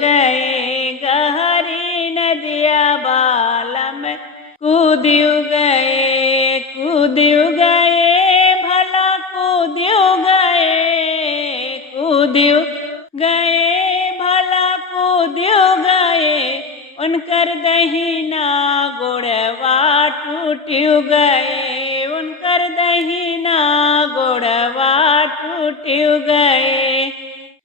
गए, गहरी नदिया बालम कूद गए, भला कूद गए, भला कूद गए, उनकर दहिना गोड़वा टूट गए, उनकर दहिना गोड़वा टूट गए,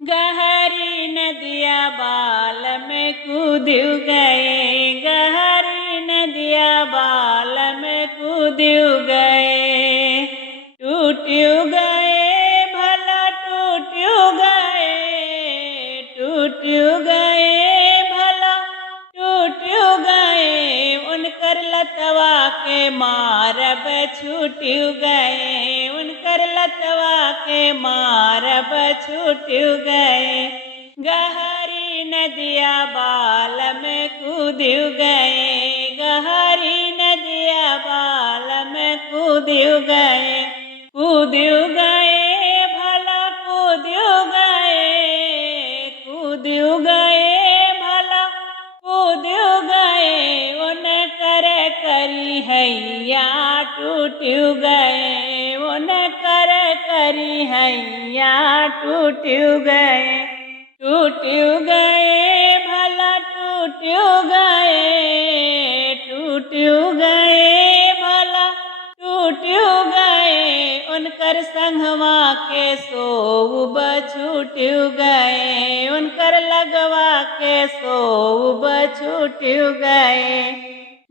गहरी नदिया बाल में कूद गए, गहरी नदिया बाल में कूद गए, टूट गए, भला टूट गए, भला टूट गए, उनकर लतवा के मारब छूट गए, उनकर लतवा के मारब छूट गए, गहरी नदिया बाल में कूद गए, गहरी नदिया बाल में कूद गए, भला कूद गए, भला कूद गए, उनकर करी हैया टूट गए, उनकर करी हैया टूट गए, भला टूट गए, भला टूट गए, उनकर संगवा के सोब छूट गए, उनकर लगवा के सोब छूट गए,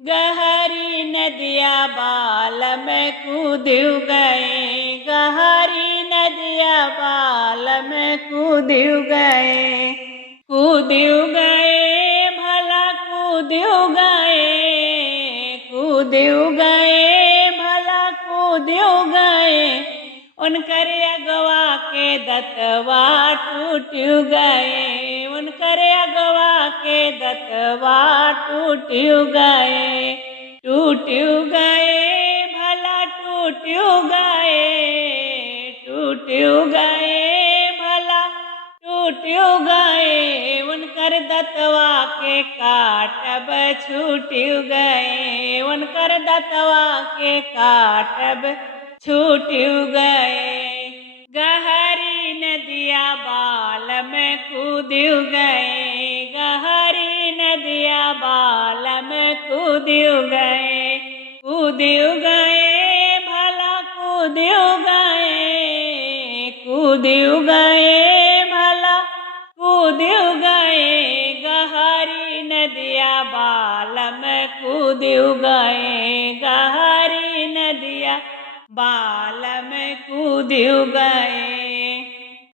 गहरी नदिया बाल में कूद गए, गहरी नदिया बाल में कूद गए, भला कूद गए, भला कूद गए, उनकर अगवा के दतवा टूट गए, उनकर अगवा के दतवा टूट गए, भला टूट गए, भला टूट गए, उनकर दतवा के काटब छूट गए, उनकर दतवा के काटब छूट गए, गहरी नदिया बाल में कूद गए, गहरी नदिया बाल में कूद गए, भला कूद गए, भला कूद गए, गहरी नदिया बाल में कूद गए, गहरी नदिया बाल में कूद गए।